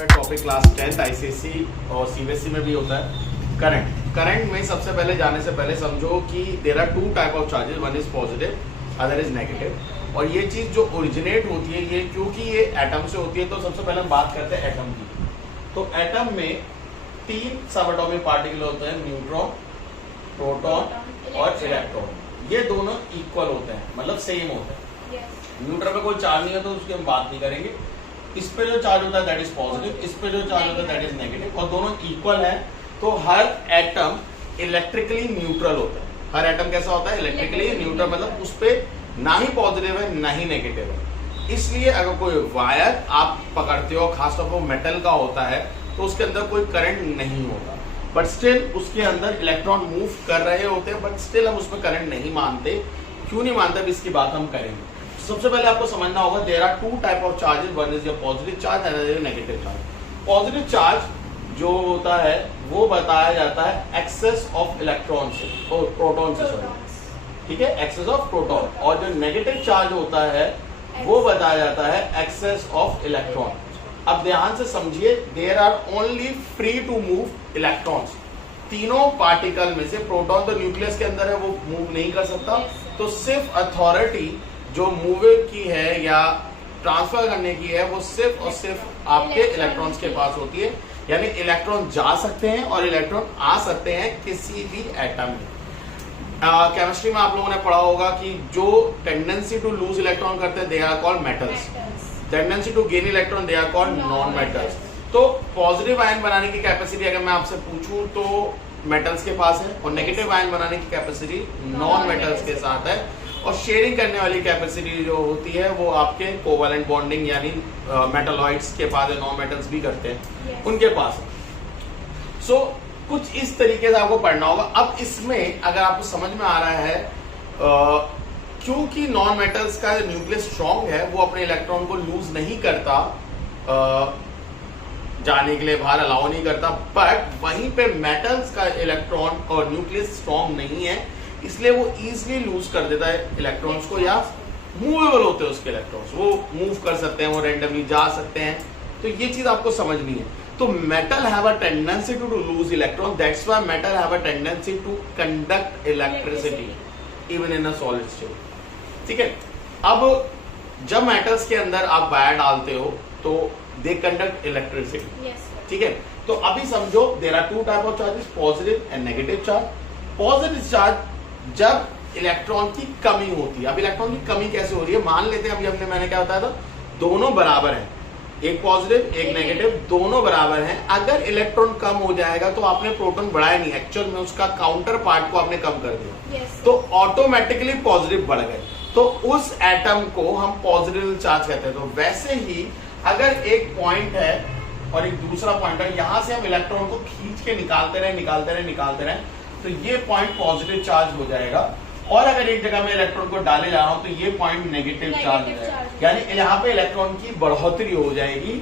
है topic class 10th ICSE और CBSE में भी होता है। करंट में सबसे पहले जाने से पहले समझो कि there are two type of charges, one is positive other is negative. और ये चीज जो ओरिजिनेट होती है ये क्योंकि ये एटम से होती है, तो सबसे पहले हम बात करते हैं एटम की। तो एटम में 3 सब एटॉमिक पार्टिकल होते हैं, न्यूट्रॉन, प्रोटॉन और इलेक्ट्रॉन। ये दोनों इक्वल होते हैं, मतलब सेम होते हैं। न्यूट्रॉन पे कोई चार्ज नहीं है तो उसकी हम बात नहीं करेंगे। इस पे जो चार्ज होता है दैट इज पॉजिटिव, इस पे जो चार्ज होता है दैट इज नेगेटिव, और दोनों इक्वल है। तो हर एटम इलेक्ट्रिकली न्यूट्रल होता है। हर एटम कैसा होता है? इलेक्ट्रिकली न्यूट्रल, मतलब उस पे ना ही पॉजिटिव है ना ही नेगेटिव है। इसलिए अगर कोई वायर आप पकड़ते हो, खासतौर पर मेटल का होता है, तो उसके अंदर कोई करंट नहीं होता, बट स्टिल उसके अंदर इलेक्ट्रॉन मूव कर रहे होते हैं, बट स्टिल हम उसमें करंट नहीं मानते। क्यों नहीं मानते, अब इसकी बात हम करेंगे। सबसे पहले आपको समझना होगा there are two type of charges, one is your positive charge and other is negative charge. Positive charge जो होता है वो बताया जाता है एक्सेस ऑफ इलेक्ट्रॉन से, प्रोटॉन से, सॉरी, ठीक है, एक्सेस ऑफ प्रोटॉन। और जो नेगेटिव चार्ज होता है वो बताया जाता है एक्सेस ऑफ इलेक्ट्रॉन। अब ध्यान से समझिए, there are only free to move electrons. तीनों पार्टिकल में से प्रोटॉन तो न्यूक्लियस के अंदर है, वो मूव नहीं कर सकता। तो सिर्फ अथॉरिटी जो मूव की है या ट्रांसफर करने की है वो सिर्फ और सिर्फ आपके इलेक्ट्रॉन्स के पास होती है। यानी इलेक्ट्रॉन जा सकते हैं और इलेक्ट्रॉन आ सकते हैं किसी भी एटम में। केमिस्ट्री में आप लोगों ने पढ़ा होगा कि जो टेंडेंसी टू लूज इलेक्ट्रॉन करते हैं they are called metals, tendency to gain electron they are called non metals. तो पॉजिटिव आयन बनाने की कैपेसिटी अगर मैं आपसे पूछूं तो मेटल्स के पास है, और नेगेटिव आयन बनाने की कैपेसिटी नॉन मेटल्स के साथ है। और शेयरिंग करने वाली कैपेसिटी जो होती है वो आपके कोवैलेंट बॉन्डिंग यानी मेटलॉइड्स के पास है, नॉन मेटल्स भी करते हैं, उनके पास है। सो कुछ इस तरीके से आपको पढ़ना होगा। अब इसमें अगर आपको समझ में आ रहा है, क्योंकि नॉन मेटल्स का न्यूक्लियस स्ट्रॉन्ग है, वो अपने इलेक्ट्रॉन को लूज नहीं करता, जाने के लिए बाहर अलाउ नहीं करता, बट वहीं पे मेटल्स का इलेक्ट्रॉन और न्यूक्लियस स्ट्रॉन्ग नहीं है, इसलिए वो इजीली लूज कर देता है इलेक्ट्रॉन्स को, या मूवेबल होते हैं उसके इलेक्ट्रॉन्स, वो मूव कर सकते हैं, वो रेंडमली जा सकते हैं। तो ये चीज आपको समझनी है। तो metal have a tendency to lose electron, that's why metal have a tendency to conduct electricity even in a solid state. ठीक है, अब जब मेटल्स के अंदर आप वायर डालते हो तो दे कंडक्ट इलेक्ट्रिसिटी, ठीक है। तो अभी समझो there are two type of charges, positive and negative charge. Positive charge जब इलेक्ट्रॉन की कमी होती है। अब इलेक्ट्रॉन की कमी कैसे हो रही है, मान लेते हैं अभी मैंने क्या बताया था, दोनों बराबर हैं, एक पॉजिटिव एक नेगेटिव, दोनों बराबर हैं। अगर इलेक्ट्रॉन कम हो जाएगा तो आपने प्रोटॉन बढ़ाया नहीं, एक्चुअल में उसका काउंटर पार्ट को आपने कम कर दिया, तो ऑटोमेटिकली पॉजिटिव बढ़ गए, तो उस एटम को हम पॉजिटिव चार्ज कहते हैं। तो वैसे ही अगर एक पॉइंट है और एक दूसरा पॉइंट है, यहां से हम इलेक्ट्रॉन को खींच के निकालते रहे, तो ये पॉइंट पॉजिटिव चार्ज हो जाएगा। और अगर एक जगह में इलेक्ट्रॉन को डाले जा रहा हूं तो ये पॉइंट नेगेटिव चार्ज हो जाएगा, यानी यहाँ पे इलेक्ट्रॉन की बढ़ोतरी हो जाएगी,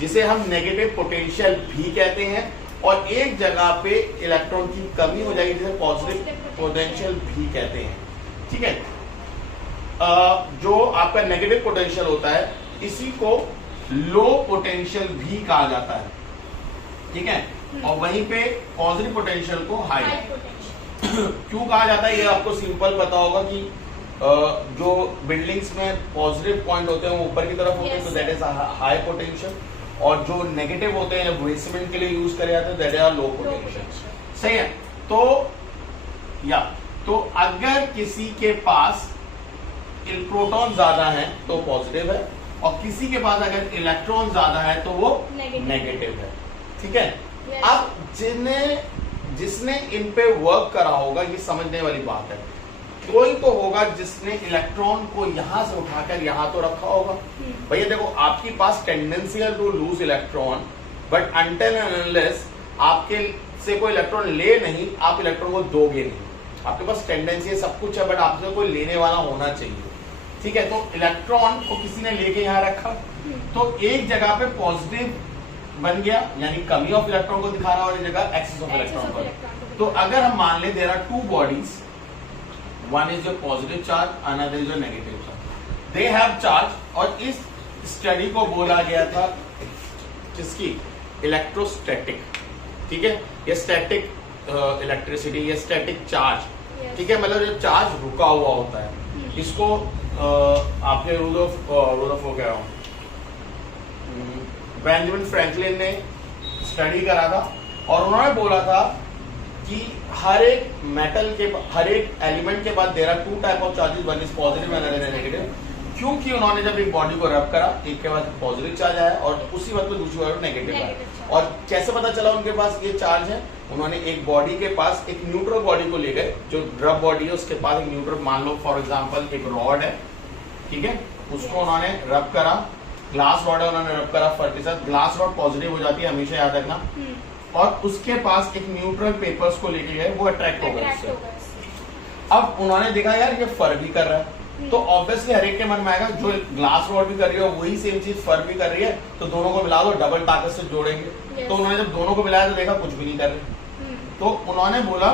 जिसे हम नेगेटिव पोटेंशियल भी कहते हैं। और एक जगह पे इलेक्ट्रॉन की कमी हो जाएगी, जिसे पॉजिटिव पोटेंशियल भी कहते हैं। ठीक है, जो आपका नेगेटिव पोटेंशियल होता है इसी को लो पोटेंशियल भी कहा जाता है, ठीक है। और वहीं पे पॉजिटिव पोटेंशियल को हाई क्यों कहा जाता है, ये आपको सिंपल पता होगा कि जो बिल्डिंग्स में पॉजिटिव पॉइंट होते हैं वो ऊपर की तरफ होते हैं, तो दैट इज हाई पोटेंशियल, और जो नेगेटिव होते हैं बेसमेंट के लिए यूज करे जाते हैं दैट इज लो पोटेंशियल। सही है। तो अगर किसी के पास प्रोटॉन ज्यादा है तो पॉजिटिव है, और किसी के पास अगर इलेक्ट्रॉन ज्यादा है तो वो नेगेटिव है। ठीक है। अब जिसने इन पे वर्क करा होगा, ये समझने वाली बात है, कोई तो होगा जिसने इलेक्ट्रॉन को यहां से उठाकर यहां तो रखा होगा। भैया देखो, आपके पास टेंडेंसी है to lose electron, but until and unless आपके से कोई इलेक्ट्रॉन ले नहीं, आप इलेक्ट्रॉन को दोगे नहीं। आपके पास टेंडेंसी है, सब कुछ है, बट आपसे कोई लेने वाला होना चाहिए। ठीक है, तो इलेक्ट्रॉन को किसी ने लेके यहां रखा, तो एक जगह पे पॉजिटिव बन गया, यानी कमी ऑफ इलेक्ट्रॉन को दिखा रहा है, और जगह एक्सेस ऑफ इलेक्ट्रॉन को। तो अगर हम मान ले there are two bodies, one is your positive charge, another is your negative charge, they have charge. और इस स्टडी को बोला गया था जिसकी इलेक्ट्रोस्टैटिक, ठीक है, ये स्टैटिक इलेक्ट्रिसिटी, ये स्टैटिक चार्ज, ठीक है, मतलब जब चार्ज रुका हुआ होता है, इसको आपके रुदर्फ हो गया बेंजामिन फ्रैंकलिन ने स्टडी करा था और उन्होंने बोला था कि हर एक मेटल के, हर एक एलिमेंट के बाद there are two type of charges, one is positive and other is negative, क्योंकि उन्होंने जब एक बॉडी को रब करा, एक के बाद पॉजिटिव चार्ज आया और उसी वक्त में दूसरी बार नेगेटिव आया। और कैसे पता चला उनके पास ये चार्ज है? उन्होंने एक बॉडी के पास एक न्यूट्रल बॉडी को ले गए, जो रब बॉडी है उसके पास एक न्यूट्रल, मान लो फॉर एग्जांपल एक रॉड है, ठीक है, उसको उन्होंने रब करा, ग्लास रॉड है, उन्होंने रब करा फर के साथ, ग्लास रॉड पॉजिटिव हो जाती है, हमेशा याद रखना, और उसके पास एक न्यूट्रल पेपर्स को लेके गए, वो अट्रैक्ट हो गए इससे। अब उन्होंने देखा यार ये फर भी कर रहा है, तो ऑब्वियसली हर एक के मन में आएगा जो ग्लास रॉड भी कर रही है वही सेम चीज फर भी कर रही है, तो दोनों को मिला दो, डबल ताकत से जोड़ेंगे। तो उन्होंने जब दोनों को मिलाया तो देखा कुछ भी नहीं कर रहे, तो उन्होंने बोला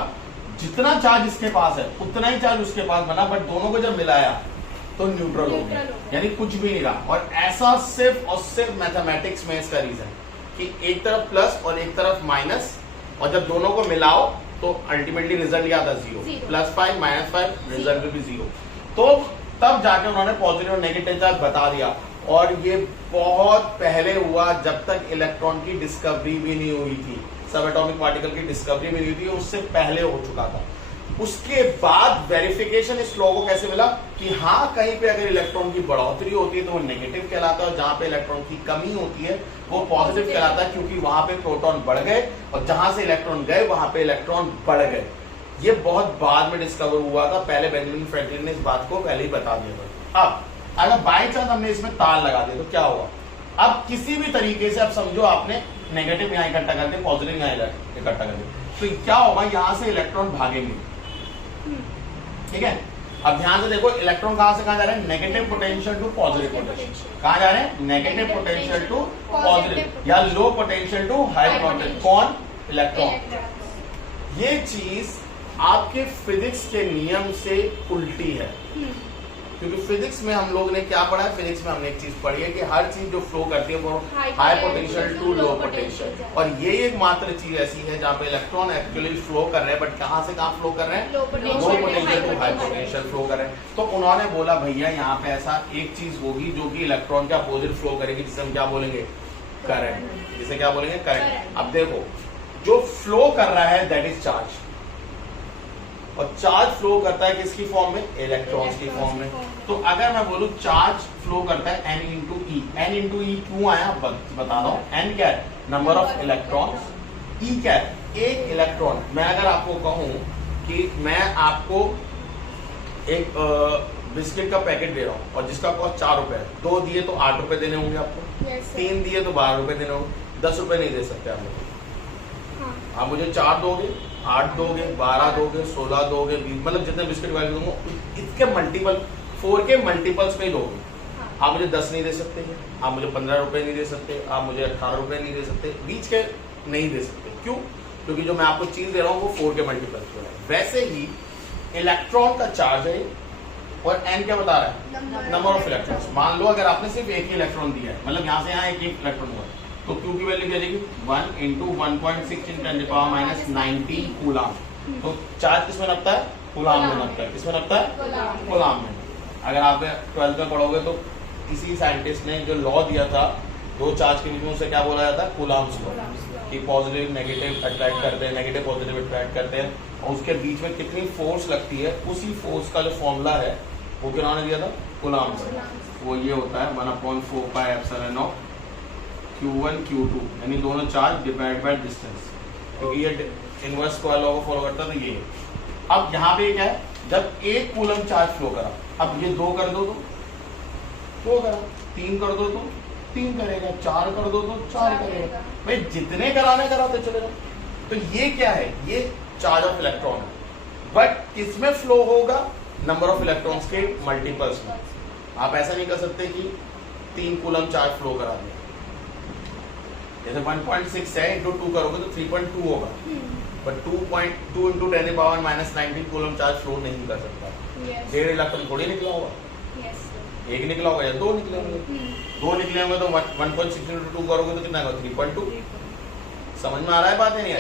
जितना चार्ज इसके पास है उतना ही चार्ज उसके पास बना, बट दोनों को जब मिलाया तो न्यूट्रल हो गया, यानी कुछ भी नहीं रहा। और ऐसा सिर्फ और सिर्फ मैथमेटिक्स में इसका रीजन कि एक तरफ प्लस और एक तरफ माइनस, और जब दोनों को मिलाओ तो अल्टीमेटली रिजल्ट क्या आता? जीरो। +5 -5 रिजल्ट भी जीरो। तो तब जाके उन्होंने पॉजिटिव और नेगेटिव चार्ज बता दिया, और ये बहुत पहले हुआ, जब तक इलेक्ट्रॉन की डिस्कवरी भी नहीं हुई थी, सब एटॉमिक पार्टिकल की डिस्कवरी भी नहीं हुई थी, उससे पहले हो चुका था। उसके बाद वेरिफिकेशन इस लॉ को कैसे मिला कि हाँ कहीं पे अगर इलेक्ट्रॉन की बढ़ोतरी होती है तो वो नेगेटिव कहलाता है, और जहां पे इलेक्ट्रॉन की कमी होती है वो पॉजिटिव कहलाता है, क्योंकि वहां पे प्रोटॉन बढ़ गए और जहां से इलेक्ट्रॉन गए वहां पे इलेक्ट्रॉन बढ़ गए। ये बहुत बाद में डिस्कवर हुआ था, पहले बेंजामिन फ्रैंकलिन ने इस बात को पहले ही बता दिया था। अब अगर बाई चांस हमने इसमें तार लगा दिया तो क्या होगा? अब किसी भी तरीके से, अब समझो आपने नेगेटिव यहाँ इकट्ठा कर दिया, पॉजिटिव यहाँ इकट्ठा कर दिया, तो क्या होगा? यहाँ से इलेक्ट्रॉन भागेंगे, ठीक है। अब ध्यान से देखो, इलेक्ट्रॉन कहां से कहां जा रहे हैं? Negative potential to positive potential. कहां जा रहे हैं? नेगेटिव पोटेंशियल टू पॉजिटिव या low potential to high potential. कौन? इलेक्ट्रॉन। ये चीज आपके फिजिक्स के नियम से उल्टी है, क्योंकि फिजिक्स में हम लोग ने क्या पढ़ा है? फिजिक्स में हमने एक चीज पढ़ी है कि हर चीज जो फ्लो करती है वो high potential to low potential, और ये एकमात्र चीज ऐसी है जहाँ पे इलेक्ट्रॉन एक्चुअली फ्लो कर रहे हैं, बट कहाँ से कहाँ फ्लो कर रहे हैं? Low potential to high potential flow कर रहे हैं। तो उन्होंने बोला भैया यहाँ पे ऐसा एक चीज होगी जो कि इलेक्ट्रॉन का अपोजिट फ्लो करेगी, जिसे हम क्या बोलेंगे? करंट। जिसे क्या बोलेंगे? करंट। अब देखो, जो फ्लो कर रहा है दैट इज चार्ज, और चार्ज फ्लो करता है किसकी फॉर्म में? इलेक्ट्रॉन्स की फॉर्म में। तो अगर मैं बोलूं चार्ज फ्लो करता है n इंटू ई, n इंटू ई क्यों आया बता रहा हूं। n क्या है? Number of electrons. e क्या है? एक इलेक्ट्रॉन। मैं अगर आपको कहूं कि मैं आपको एक बिस्किट का पैकेट दे रहा हूं और जिसका कॉस्ट 4 रुपए है, 2 दिए तो 8 रुपए देने होंगे आपको, 3 दिए तो 12 रुपए देने होंगे, 10 रुपए नहीं दे सकते आप लोग। आप मुझे 4 दोगे, 8 दोगे, 12 दोगे, 16 दोगे, 20, मतलब जितने बिस्किट वाले दूंगा इसके मल्टीपल, 4 के मल्टीपल्स में ही दोगे। आप मुझे 10 नहीं दे सकते, आप मुझे 15 रुपए नहीं दे सकते, आप मुझे 18 रुपए नहीं दे सकते, बीच के नहीं दे सकते। क्यों? क्योंकि जो मैं आपको चीज दे रहा हूँ वो 4 के मल्टीपल्स में है। वैसे ही इलेक्ट्रॉन का चार्ज है, और n क्या बता रहा है? Number of electrons. मान लो अगर आपने सिर्फ एक ही इलेक्ट्रॉन दिया है, मतलब यहाँ से यहाँ एक ही इलेक्ट्रॉन हुआ, तो Q की वैल्यू क्या जाएगी? 1 इंटू 1.6 × 10⁻⁹ कूलाम। तो चार्ज किसमें नपता है? कूलाम में नपता है। किसमें नपता है? कूलाम में। अगर आप 12th में पढ़ोगे तो किसी साइंटिस्ट ने जो लॉ दिया था दो चार्ज के बीच में, उसे क्या बोला जाता है? कूलाम्स लॉ, कि पॉजिटिव नेगेटिव अट्रैक्ट करते हैं, नेगेटिव पॉजिटिव अट्रैक्ट करते हैं, और उसके बीच में कितनी फोर्स लगती है, उसी फोर्स का जो फॉर्मूला है वो किन्होंने दिया था? कूलाम्स। वो ये होता है 1/4πε0 Q1 Q2, यानी दोनों चार्ज डिवाइड बाय डिस्टेंस, क्योंकि ये इनवर्स स्क्वायर लॉ को फॉलो करता है। तो ये अब यहाँ पे क्या है? जब 1 कूलम चार्ज फ्लो करा, अब ये 2 कर दो तो 2 करा, 3 कर दो तो 3 करेगा, 4 कर दो तो 4 करेगा। भाई जितने कराने कराते चले जाओ। तो ये क्या है? ये चार्ज ऑफ इलेक्ट्रॉन है, बट किसमें फ्लो होगा? नंबर ऑफ इलेक्ट्रॉन्स के मल्टीपल्स में। आप ऐसा नहीं कर सकते कि 3 कूलम चार्ज फ्लो करा दिया, जैसे 1.6 है इंटू 2 करोगे तो 3.2 होगा, but 2.2 into 10⁻⁹ coulomb charge flow नहीं कर सकता। 1.5 इलेक्ट्रॉन थोड़ी निकला होगा, एक निकला होगा या 2 निकले होंगे। 2 निकले होंगे तो 1.6 into 2 करोगे तो कितना होगा 3.2। समझ में आ रहा है बात है नहीं है?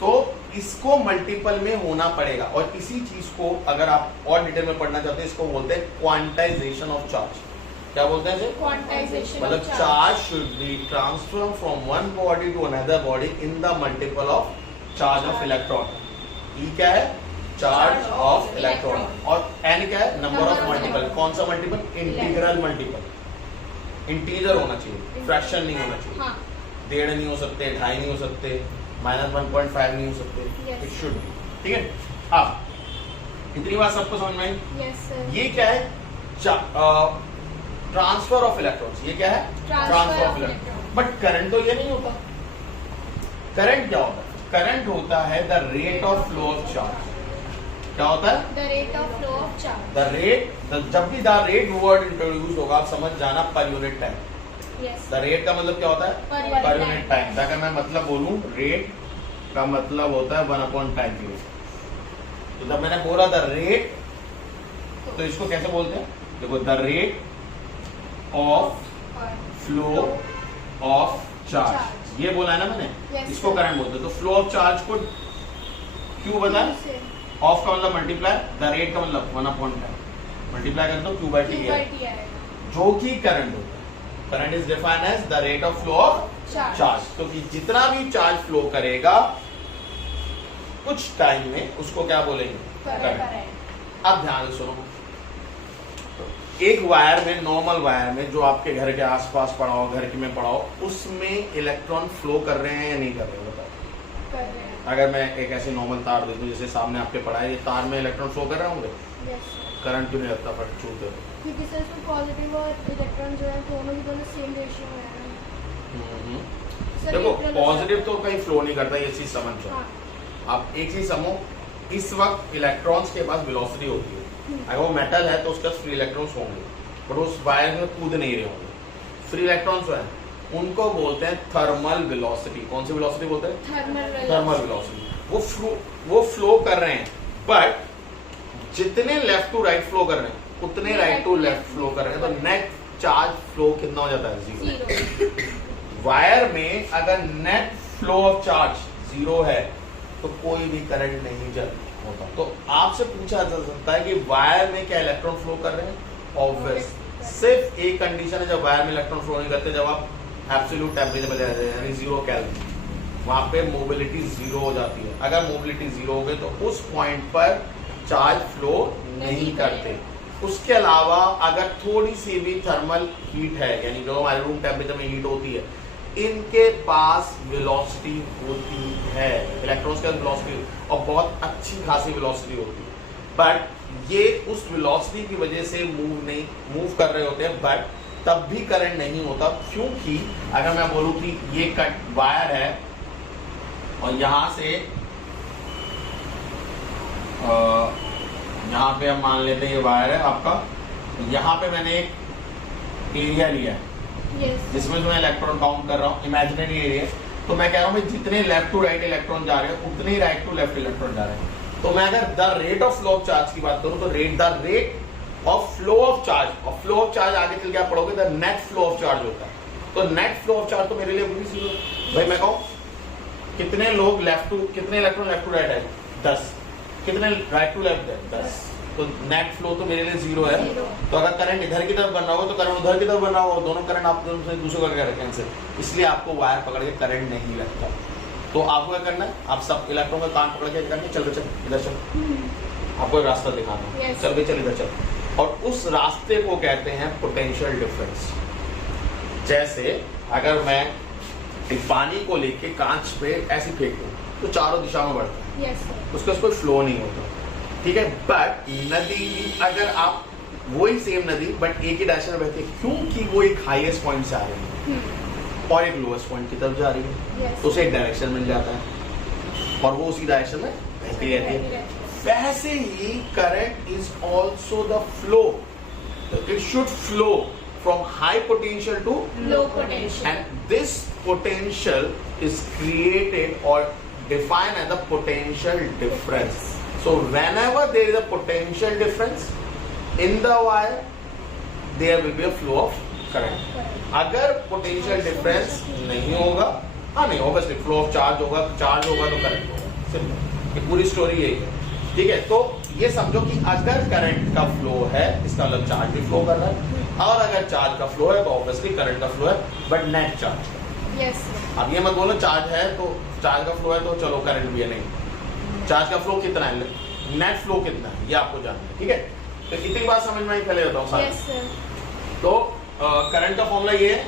तो इसको मल्टीपल में होना पड़ेगा। और इसी चीज को अगर आप और डिटेल में पढ़ना चाहते हैं, इसको बोलते हैं क्वांटाइजेशन ऑफ चार्ज। क्या बोलते हैं इसे? क्वांटाइजेशन। मतलब charge should be transfer from one body to another body in the multiple of charge of electron. E क्या है? Charge of electron. और एन क्या है? Number of multiple. कौन सा मल्टीपल? Integral multiple. इंटीजर होना चाहिए, फ्रैक्शन नहीं होना चाहिए। हाँ। 1.5 नहीं हो सकते, 2.5 नहीं हो सकते, -1.5 नहीं हो सकते। It should be. ठीक है। अब इतनी बात सबको समझ में आई? Yes sir. ये क्या है? Transfer of electrons. ये क्या है? Transfer of electron. But current तो ये नहीं होता। करंट क्या होता है? करंट होता है the rate of flow of charge. क्या होता है? The rate of flow of charge. The rate, जब भी द रेट वर्ड इंट्रोड्यूस होगा आप समझ जाना per unit time. Yes. The rate का मतलब क्या होता है? Per unit time. अगर मैं मतलब बोलूं रेट का मतलब होता है 1/टाइम पीरियड। तो जब मैंने बोला द रेट, तो इसको कैसे बोलते हैं? देखो, the rate of flow of charge, ये बोला है ना मैंने। Yes, इसको sir. करंट बोलते हैं। तो फ्लो ऑफ चार्ज को क्यू बताया। ऑफ का मतलब मल्टीप्लाई, द रेट का मतलब 1/टाइम मल्टीप्लाई कर दो Q/T है, जो कि करंट होता है। Current is defined as the rate of flow of charge. तो कि जितना भी चार्ज फ्लो करेगा कुछ टाइम में, उसको क्या बोलेंगे? करंट। अब ध्यान से सुनो, एक वायर में, नॉर्मल वायर में जो आपके घर के आसपास पड़ा हो, घर के में पड़ा हो, उसमें इलेक्ट्रॉन फ्लो कर रहे हैं या नहीं कर रहे हैं? बताओ। कर रहे हैं। अगर मैं एक ऐसी नॉर्मल तार दे दूं, जैसे सामने आपके पड़ा है, ये तार में इलेक्ट्रॉन फ्लो कर रहे होंगे? Yes sir. करंट क्यों नहीं लगता? फट छूते क्योंकि सर इसमें पॉजिटिव और इलेक्ट्रॉन जो है दोनों की दोनों सेम रेशियो में है ना। सर, देखो, neutral पॉजिटिव होता तो कहीं फ्लो नहीं करता, ये चीज समझ है। जाओ। हाँ। आप एक चीज समझो, इस वक्त इलेक्ट्रॉन्स के पास वेलोसिटी होती है। अगर वो मेटल है तो उसके पास फ्री इलेक्ट्रॉन्स होंगे, पर उस वायर में कूद नहीं रहे होंगे। फ्री इलेक्ट्रॉन्स जो है उनको बोलते हैं थर्मल वेलोसिटी। कौन सी वेलोसिटी बोलते हैं? Thermal velocity. वो फ्लो कर रहे हैं, बट जितने लेफ्ट टू राइट फ्लो कर रहे हैं उतने राइट टू लेफ्ट फ्लो कर रहे हैं, तो नेट चार्ज फ्लो कितना हो जाता है? 0। वायर में अगर नेट फ्लो ऑफ चार्ज 0 है तो कोई भी करंट नहीं चल होता। तो आपसे पूछा जा सकता है कि वायर में क्या इलेक्ट्रॉन फ्लो कर रहे हैं? ऑब्वियस, सिर्फ एक कंडीशन है जब वायर में इलेक्ट्रॉन फ्लो नहीं करते, जब आप एब्सोल्यूट टेम्परेचर पे जाते हैं, यानी 0 केल्विन, वहां पे मोबिलिटी 0 हो जाती है। अगर मोबिलिटी 0 हो गई तो उस पॉइंट पर चार्ज फ्लो नहीं करते। उसके अलावा अगर थोड़ी सी भी थर्मल हीट है, यानी जो हमारे रूम टेम्परेचर में हीट होती है, इनके पास वेलोसिटी होती है, इलेक्ट्रॉन्स के पास वेलोसिटी, और बहुत अच्छी खासी वेलोसिटी होती है, बट ये उस वेलोसिटी की वजह से मूव कर रहे होते हैं, बट तब भी करंट नहीं होता। क्योंकि अगर मैं बोलूं कि ये कट वायर है और यहां से यहाँ पे हम मान लेते हैं ये वायर है आपका, यहाँ पे मैंने एक एरिया लिया है जिसमें मैं इलेक्ट्रॉन काउंट कर रहा हूँ, इमेजिनरी एरिया। तो मैं कह रहा हूँ जितने लेफ्ट टू राइट इलेक्ट्रॉन जा रहे हैं उतने ही राइट टू लेफ्ट इलेक्ट्रॉन जा रहे हैं। तो मैं अगर the rate of flow of charge की बात करूँ तो the rate of flow of charge, और फ्लो ऑफ चार्ज आगे चल के आप पढ़ोगे the net flow of charge होता है। तो नेट फ्लो ऑफ चार्ज तो मेरे लिए भी 0 है। भाई मैं कहूँ कितने लोग कितने इलेक्ट्रॉन लेफ्ट टू राइट है? 10। कितने राइट टू लेफ्ट है? 10। तो नेट फ्लो तो मेरे लिए 0 है। तो अगर करंट इधर की तरफ बन रहा हो तो करंट उधर की तरफ बन रहा हो, दोनों करंट आप दूसरे को क्या कैंसिल, इसलिए आपको वायर पकड़ के करंट नहीं लगता। तो आपको क्या करना है, आप सब इलेक्ट्रॉन का कान पकड़ के करके चल इधर चल, आपको एक रास्ता दिखाना है, चल इधर चल। और उस रास्ते को कहते हैं पोटेंशियल डिफरेंस। जैसे अगर मैं एक पानी को लेके कांच पे ऐसे फेंक दूं तो चारों दिशा में बढ़ता है, उसके पास कोई फ्लो नहीं होता, ठीक है। बट नदी, अगर आप वही सेम नदी बट एक ही डायरेक्शन में बहती है, क्योंकि वो एक हाईएस्ट पॉइंट से आ रही है और एक लोएस्ट पॉइंट की तरफ जा रही है, तो उसे एक डायरेक्शन मिल जाता है और वो उसी डायरेक्शन में बहती रहती है। वैसे ही current is also the flow, it should flow from high potential to low potential, and this potential is created or defined as the potential difference. So whenever there is a potential difference in the wire, there will be a flow of current. अगर potential difference नहीं होगा, हाँ नहीं obviously flow of charge होगा तो current होगा, simple. ये पूरी स्टोरी यही है, ठीक है। तो ये समझो कि अगर करंट का फ्लो है इसका मतलब चार्ज भी फ्लो कर रहा है, और अगर चार्ज का फ्लो है तो ऑब्वियसली करंट का फ्लो है, बट नेट चार्ज। यस। अब ये मत बोलो चार्ज है तो चार्ज का फ्लो है तो चलो करंट भी है, नहीं। चार्ज का फ्लो कितना है, नेट फ्लो कितना है, ये आपको जानना है, ठीक है। तो इतनी बात समझ में आई, पहले बताऊँ सारे। Yes sir. तो करंट का फॉर्मूला ये है,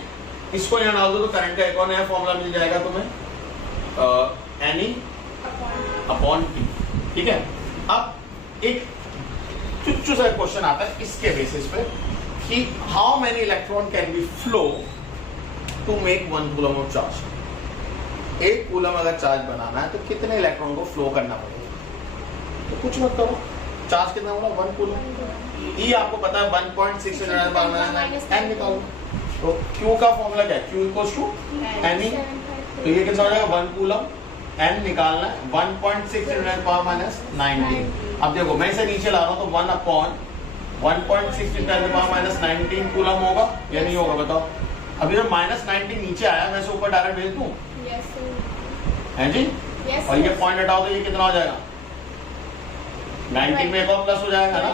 इसको यहाँ डाल दो तो करंट का एक और नया फॉर्मूला मिल जाएगा तुम्हें, एन अपॉन टी, ठीक है। अब एक चुच्चू सा क्वेश्चन आता है इसके बेसिस पे कि how many electron can be flow to make 1 coulomb of charge. 1 coulomb अगर चार्ज बनाना है तो कितने इलेक्ट्रॉन को फ्लो करना पड़ेगा, तो कुछ मत करो, चार्ज कितना होगा 1 कूलम। ई आपको पता है 1.6 n निकालो। तो Q का फॉर्मूला क्या है, Q equals to N E, तो ये कितना हो जाएगा 1 कूलम, n निकालना है 1.6 × 10⁻19। अब देखो मैं इसे नीचे ला रहा हूँ तो 1 अपॉन 1.6 × 10⁻19 कूलम होगा या नहीं होगा बताओ। अभी जब -19 नीचे आया मैं इसे ऊपर डायरेक्ट भेज दूं, है जी। और ये पॉइंट हटाओ तो ये कितना हो जाएगा, 19 में एक और प्लस हो जाएगा ना,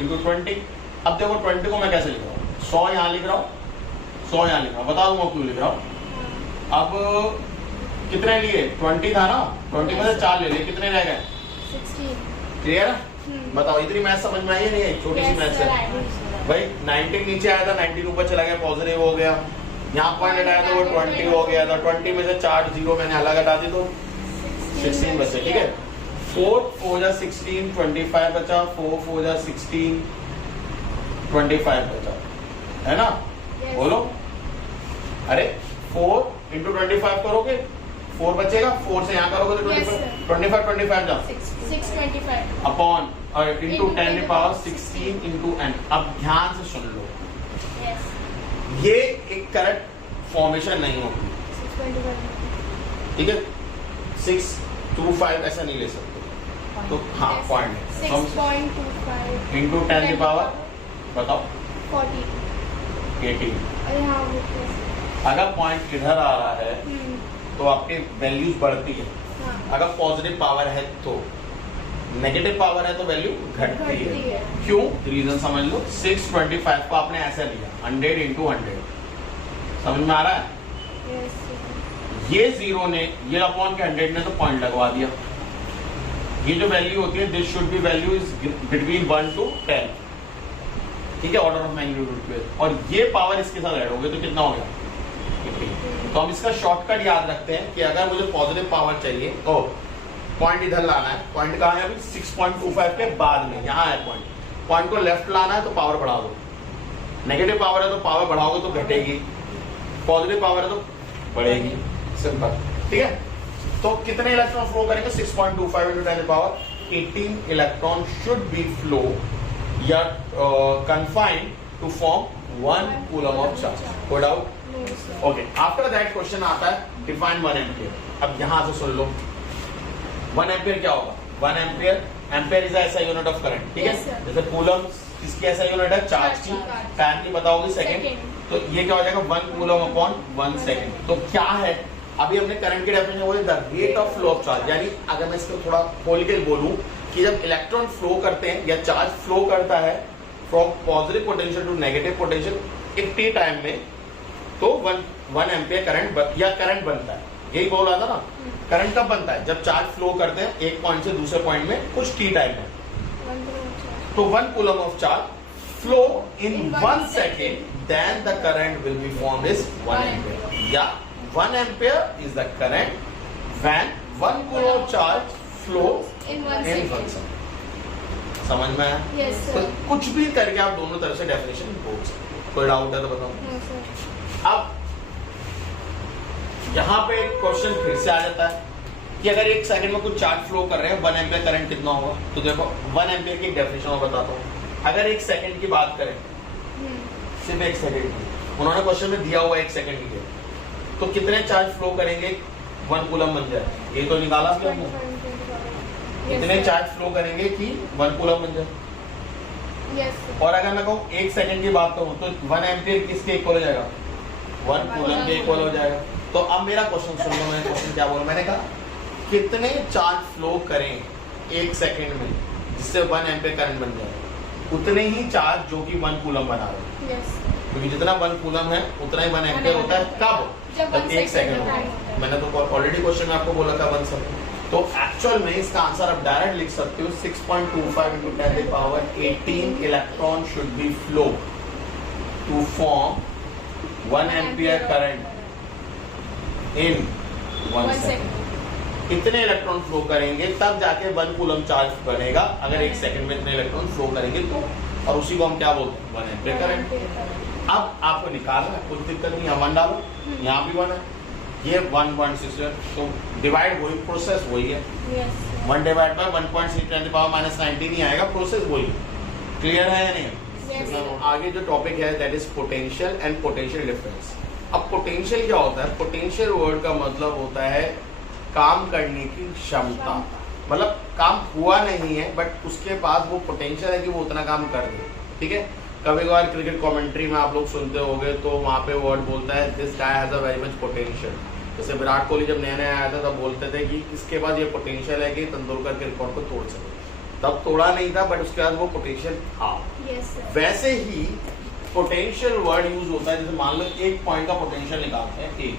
इंटू 20। अब देखो 20 को मैं कैसे लिख रहा हूँ, 100 यहाँ लिख रहा हूँ, 100 यहाँ लिख रहा हूँ, बता दूंगा क्यों लिख रहा हूँ। अब कितने लिए, 20 था ना, 20 में से 4 ले लिए, कितने रह गए 16। क्लियर है, बताओ। इतनी मैथ समझ में आई है नहीं आई, छोटी सी मैथ से भाई। 19 नीचे आया था, 19 ऊपर चला गया, पॉजिटिव हो गया, यहाँ पॉइंट हटाया तो वो 20 हो गया था, 20 में से 4 जीरो मैंने अलग हटा दी तो 16 बचे, ठीक है। 4 4 जा 16, 25 बचा, 4 4 जा 16, 25 बचा, है ना। बोलो, अरे 4 इंटू 25 करोगे 4 बचेगा, 4 से यहाँ करोगे तो 25 जा 625 अपॉन और इंटू 10⁻16 इंटू n। अब ध्यान से सुन लो, ये एक करेक्ट फॉर्मेशन नहीं होगी, ठीक है। 625 ऐसा नहीं ले सकते, तो हाँ पॉइंट 6.25 इंटू 10⁻, बताओ 18। अगर पॉइंट इधर आ रहा है तो आपके वैल्यूज बढ़ती है, अगर पॉजिटिव पावर है तो, नेगेटिव पावर है तो वैल्यू घटती है। क्यों, रीजन समझ लो। 625 को आपने ऐसे लिया 100 इंटू 100, समझ में आ रहा है। ये 0 ने, ये अपॉन के 100 ने तो पॉइंट लगवा दिया। ये जो वैल्यू होती है, this should be value is between 1 to 10, ठीक है, ऑर्डर ऑफ मैग्नीट्यूड पे। और ये पावर इसके साथ ऐड हो गई तो कितना हो गया 50। तो हम इसका शॉर्टकट याद रखते हैं कि अगर मुझे पॉजिटिव पावर चाहिए तो पॉइंट इधर लाना है, पॉइंट कहाँ है अभी 6.25 के बाद में, यहाँ है पॉइंट को लेफ्ट लाना है तो पावर बढ़ा दो, नेगेटिव पावर है तो पावर बढ़ाओगे तो घटेगी, पॉजिटिव पावर है तो बढ़ेगी, सिंपल, ठीक है। तो कितने इलेक्ट्रॉन फ्लो करेंगे, 6.25 into 10⁻18 electron should be flow या confined to form 1 coulomb of charge. कोई doubt? Okay, after that question आता है डिफाइन 1 एम्पियर। अब यहां से सुन लो 1 एम्पियर क्या होगा, 1 एम्पियर इज ऐसा यूनिट ऑफ करंट, ठीक है। जैसे कूलम किसकी ऐसा यूनिट है, चार्ज की, टाइम की बताओगे सेकंड, तो ये क्या हो जाएगा 1 कूलम अपॉन 1 सेकंड। तो क्या है, अभी हमने करंट की डेफिनेशन बोली the rate of flow of charge, यानी अगर मैं इसको थोड़ा खोल के बोलूं कि जब इलेक्ट्रॉन फ्लो करते हैं या चार्ज फ्लो करता है from positive potential to negative potential एक टी टाइम में, तो 1 एम्पियर करंट बनता है। यही बोल रहा था ना, करंट कब बनता है, जब चार्ज फ्लो करते हैं एक पॉइंट से दूसरे पॉइंट में कुछ टी टाइम में। तो 1 coulomb of charge flow in 1 second, then the current will be formed is 1 ampere, या 1 ampere is the current when 1 coulomb of charge flow in 1 second. समझ में आया? Yes, तो कुछ भी करके आप दोनों तरफ से डेफिनेशन बोल सकते। कोई डाउट है तो बताओ। No, अब यहाँ पे क्वेश्चन फिर से आ जाता है कि अगर 1 सेकंड में कुछ चार्ज फ्लो कर रहे हैं 1 एम्पियर करंट कितना होगा। तो देखो 1 एम्पियर की डेफिनेशन मैं बताता हूँ। अगर 1 सेकंड की बात करें, सिर्फ 1 सेकंड की, उन्होंने क्वेश्चन में दिया हुआ 1 सेकंड के, तो कितने चार्ज फ्लो करेंगे 1 कूलम बन जाए, ये तो निकाला कि हमने। कितने चार्ज फ्लो करेंगे कि 1 कूलम बन जाए, यस सर। और अगर मैं कहूँ 1 सेकंड की बात करूँ तो 1 एम्पियर किसके इक्वल हो जाएगा? 1 कूलम के इक्वल हो जाएगा। तो अब मेरा क्वेश्चन सुन लो, मैंने क्वेश्चन क्या बोला, मैंने कहा कितने चार्ज फ्लो करें 1 सेकंड में जिससे 1 एम्पियर करंट बन जाए, उतने ही चार्ज जो कि 1 कूलम बना रहे हैं। यस क्योंकि जितना 1 कूलम है उतना ही 1 एम्पियर होता है। कब? जब 1 सेकंड होता है। मैंने तो ऑलरेडी क्वेश्चन में आपको बोला था 1 सेकंड। तो एक्चुअल में इसका आंसर आप डायरेक्ट लिख सकते हो 6.25 into 10 to the power 18 electron should be flow to form 1 ampere current in 1 second. इतने इलेक्ट्रॉन फ्लो करेंगे तब जाके 1 कूलम चार्ज बनेगा। अगर 1 सेकंड में इतने इलेक्ट्रॉन फ्लो करेंगे तो, और उसी को हम क्या बोलते हैं? 1 एम्पियर करंट। अब आपको निकालना है, कोई दिक्कत नहीं, यहाँ 1 डालो, यहाँ भी 1 है, ये 1.6 है, तो डिवाइड वही, प्रोसेस वही है। 1 divide by 1.6 10 to the power -19 ही आएगा, प्रोसेस वही। क्लियर है या नहीं? आगे जो टॉपिक है that is potential and potential difference. अब पोटेंशियल क्या होता है? पोटेंशियल वर्ड का मतलब होता है काम करने की क्षमता, मतलब काम हुआ नहीं है बट उसके पास वो पोटेंशियल है कि वो उतना काम कर दे। ठीक है, कभी कभार क्रिकेट कमेंट्री में आप लोग सुनते होंगे तो वहाँ पे वर्ड बोलता है this guy has a very much potential. जैसे विराट कोहली जब नया नया आया था तब बोलते थे कि इसके पास ये पोटेंशियल है कि तेंदुलकर के रिकॉर्ड को तोड़ सके। तब तोड़ा नहीं था बट उसके बाद वो पोटेंशियल था। वैसे ही पोटेंशियल वर्ड यूज होता है, जैसे मान लो 1 पॉइंट का पोटेंशियल निकालते हैं A,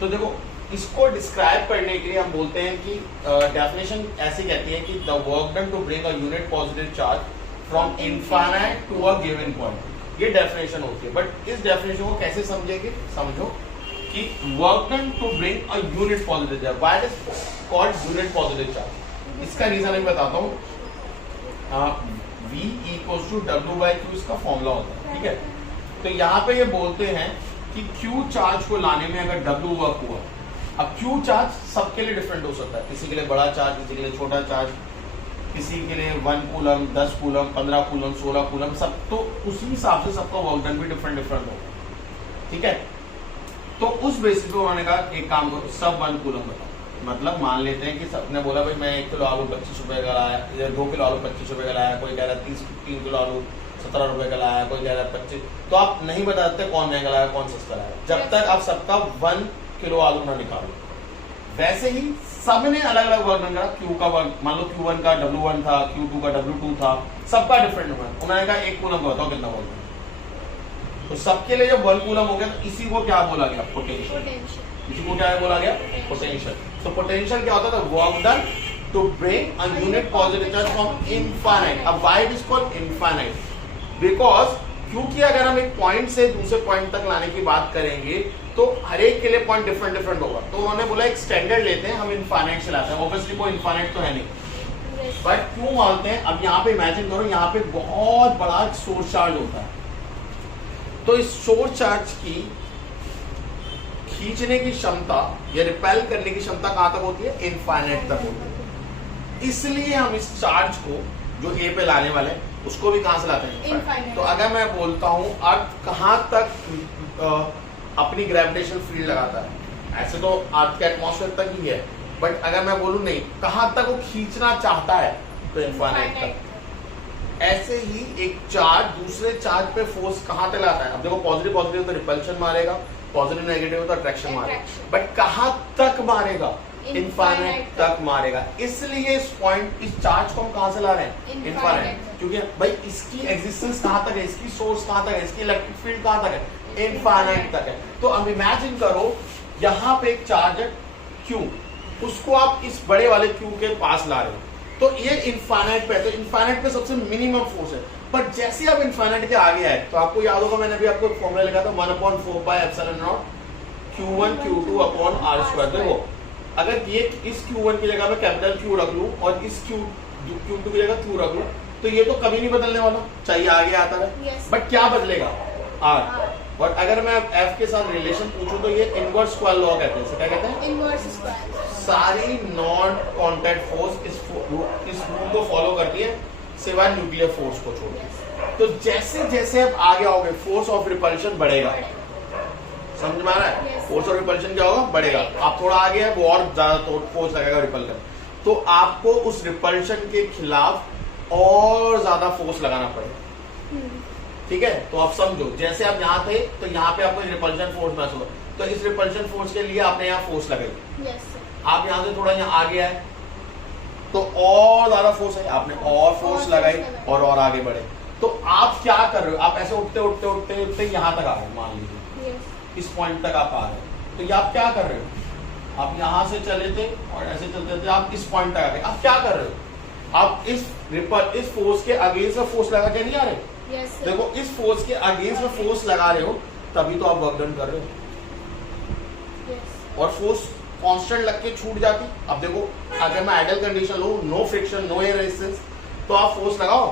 तो देखो इसको डिस्क्राइब करने के लिए हम बोलते हैं कि डेफिनेशन ऐसी कहती है कि the work done to bring a unit positive charge from infinite to a given point. ये डेफिनेशन होती है। बट इस डेफिनेशन को कैसे समझेंगे? समझो कि work done to bring a unit positive charge, why it is called unit positive charge. इसका रीजन मैं बताता हूँ। V equals to W/Q इसका फॉर्मूला होता है। ठीक है, तो यहाँ पे ये बोलते हैं कि Q चार्ज को लाने में अगर W वर्क हुआ, अब Q चार्ज सबके लिए डिफरेंट हो सकता है, किसी के लिए बड़ा चार्ज, किसी के लिए छोटा चार्ज, किसी के लिए 1 कूलम 10 कूलम 15 कूलम 16 कूलम, सब तो उसी हिसाब से सबका वर्क डन भी डिफरेंट डिफरेंट होगा। ठीक है, तो उस बेसिस पे उन्होंने कहा एक काम करो, सब 1 कूलम बताओ। मतलब मान लेते हैं कि सबने बोला भाई मैं 1 किलो आलू 25 रुपए का लाया, 2 किलो आलू 25 रुपए का लाया, कोई कह रहा है 3 किलो आलू 17 रुपए का लाया, कोई कह रहा है 25। तो आप नहीं बताते कौन महंगा लाया कौन सस्ता लाया जब तक आप सबका 1 किलो आलू ना निकालो। वैसे ही सबने अलग अलग वर्क करा। Q का वर्क मान लो Q1 का W1 था, Q2 का W2 था, सबका डिफरेंट हुआ। उन्होंने कहा 1 कूलम बताओ कितना वर्क है। तो सबके लिए जब 1 कूलम हो गया तो इसी को क्या बोला गया? पोटेंशियल। इसी को क्या बोला गया? पोटेंशियल। तो पोटेंशियल क्या होता था? Work done to bring a unit positive charge from infinite. अब why it is called infinite? Because क्योंकि अगर हम एक पॉइंट से दूसरे पॉइंट तक लाने की बात करेंगे तो हर एक के लिए पॉइंट डिफरेंट डिफरेंट होगा। तो उन्होंने बोला एक स्टैंडर्ड लेते हैं, हम इनफाइनाइट से लाते हैं। ऑब्वियसली कोई इनफाइनाइट तो है नहीं, बट क्यों मानते हैं? अब यहाँ पे इमेजिन करो, यहाँ पे बहुत बड़ा सोर्स चार्ज होता है, तो इस सोर्स चार्ज की खींचने की क्षमता या रिपेल करने की क्षमता कहां तक होती है? इनफाइनाइट तक होती है। इसलिए हम इस चार्ज को जो ए पे लाने वाले हैं उसको भी कहां से लाते हैं? इनफाइनाइट। तो अगर मैं बोलता हूं अर्थ कहां तक अपनी ग्रेविटेशनल फील्ड लगाता है, ऐसे तो अर्थ के एटमॉस्फेयर तक ही है, बट अगर मैं बोलूं नहीं कहां तक वो खींचना चाहता है तो इनफाइनाइट तक। ऐसे ही एक चार्ज दूसरे चार्ज पे फोर्स कहां तक लाता है? अब देखो पॉजिटिव पॉजिटिव तो रिपल्शन मारेगा, पॉजिटिव नेगेटिव तो अट्रैक्शन मारेगा, बट कहां तक मारेगा? इनफाइनाइट तक मारेगा। इसलिए इस पॉइंट इस चार्ज को हम कहां से ला रहे हैं? इनफाइनाइट। क्योंकि भाई इसकी एग्जिस्टेंस कहां तक है, इसकी सोर्स कहां तक है, इसकी इलेक्ट्रिक फील्ड कहां तक है? इनफाइनाइट तक है। तो अब इमेजिन करो यहाँ पे एक चार्ज है Q, उसको आप इस बड़े वाले Q के पास ला रहे हो, तो ये इनफाइनाइट पे है। तो इनफाइनाइट पे सबसे मिनिमम फोर्स है, पर जैसे आप इनफाइनाइट के आगे आए तो आपको याद होगा मैंने अभी आपको फॉर्मूला लिखा था 1/4πε0 Q1 Q2 अपॉन R²। देखो अगर ये इस Q1 की जगह मैं कैपिटल Q रख लूं और इस Q2 की जगह Q रख लूं तो ये तो कभी नहीं बदलने वाला, चाहिए आगे आता है। बट क्या बदलेगा? R। और अगर मैं F के साथ रिलेशन पूछूं तो ये इनवर्स स्क्वायर लॉ कहते हैं। क्या कहते हैं? Inverse square. सारी नॉन कांटेक्ट फोर्स इस रूल को फॉलो करती है सिवाय न्यूक्लियर फोर्स को छोड़ के। तो जैसे जैसे आप आगे आओगे फोर्स ऑफ रिपल्शन बढ़ेगा। समझ में आ रहा है? फोर्स ऑफ रिपल्शन क्या होगा? बढ़ेगा। आप थोड़ा आगे है वो और ज्यादा फोर्स लगेगा रिपल कर, तो आपको उस रिपल्शन के खिलाफ और ज्यादा फोर्स लगाना पड़ेगा। ठीक है, तो आप समझो जैसे आप यहाँ थे तो यहाँ पे आपको रिपल्शन फोर्स महसूस हुआ, तो इस रिपल्शन फोर्स के लिए आपने यहाँ फोर्स लगाई। Yes sir. आप यहाँ से थोड़ा यहाँ आ गया है तो और ज्यादा फोर्स है, आपने और फोर्स लगाई और आगे बढ़े। तो आप क्या कर रहे हो, आप ऐसे उठते उठते उठते उठते यहाँ तक आ गए, मान लीजिए यस। इस पॉइंट तक आप आ गए, तो ये आप क्या कर रहे हो, आप यहाँ से चले थे और ऐसे चलते थे, आप इस पॉइंट तक आ गए। आप क्या कर रहे हो, आप इस फोर्स के अगेंस्ट में फोर्स लगा के नहीं आ रहे। Yes, sir. देखो इस फोर्स के अगेंस्ट में फोर्स लगा रहे हो तभी तो आप वर्क डन कर रहे हो। Yes. और फोर्स कांस्टेंट लग के छूट जाती। अब देखो अगर मैं आइडल कंडीशन लूं, no friction no air resistance, तो आप फोर्स लगाओ,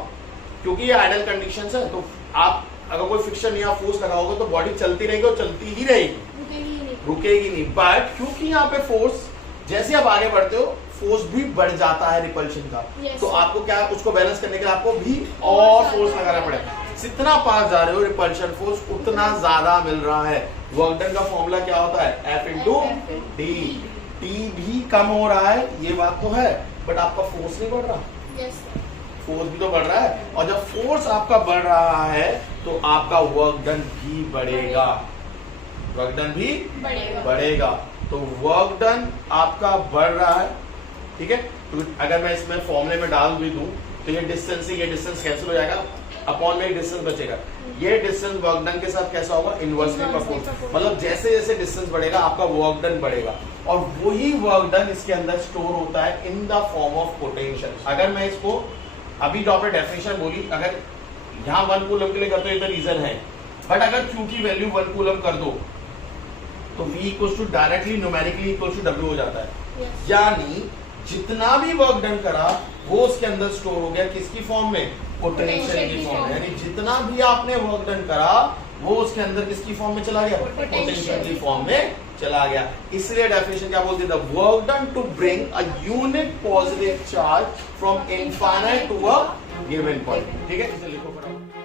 क्योंकि ये आइडल कंडीशंस है। तो आप अगर कोई फ्रिक्शन नहीं आप फोर्स लगाओगे तो बॉडी चलती रहेगी और चलती ही रहेगी, रुकेगी नहीं। बट क्योंकि यहाँ पे फोर्स जैसे आप आगे बढ़ते हो फोर्स भी बढ़ जाता है रिपल्शन का। Yes, तो sir. आपको क्या, उसको बैलेंस करने के लिए आपको भी और फोर्स लगाना पड़ेगा। जितना पास जा रहे हो रिपल्शन फोर्स उतना ज्यादा मिल रहा है। वर्क डन का फॉर्मूला क्या होता है, F इंटू डी। टी भी कम हो रहा है, ये बात तो है, बट आपका फोर्स नहीं बढ़ रहा। Yes, sir. फोर्स भी तो बढ़ रहा है, और जब फोर्स आपका बढ़ रहा है तो आपका वर्क डन भी बढ़ेगा, वर्क डन भी बढ़ेगा। तो वर्क डन आपका बढ़ रहा है, ठीक है। तो अगर मैं इसमें फॉर्मूले में डाल भी दूं तो ये डिस्टेंस से ये डिस्टेंस कैंसिल हो जाएगा, अपॉन में एक डिस्टेंस बचेगा। ये डिस्टेंस वर्क डन के साथ कैसा होगा, इनवर्सली प्रोपोर्शनल। मतलब जैसे जैसे डिस्टेंस बढ़ेगा आपका वर्क डन बढ़ेगा, और वही वर्क डन इसके अंदर स्टोर होता है in the form of potential. अगर मैं इसको अभी जो आपने डेफिनेशन बोली, अगर यहाँ 1 कूलम के लिए करते हो तो रीजन है, बट अगर Q की वैल्यू 1 कूलम कर दो तो V equals to directly numerically equals to W हो जाता है। Yes. यानी जितना भी वर्क डन करा वो उसके अंदर स्टोर हो गया, किसकी फॉर्म में, पोटेंशियल की फॉर्म में। यानी जितना भी आपने वर्क डन करा वो उसके अंदर किसकी फॉर्म में चला गया, पोटेंशियल की फॉर्म में चला गया। इसलिए डेफिनेशन क्या बोलती है, the work done to bring a unit positive charge from infinite to a given point. ठीक है, इसे लिखो फटाफट।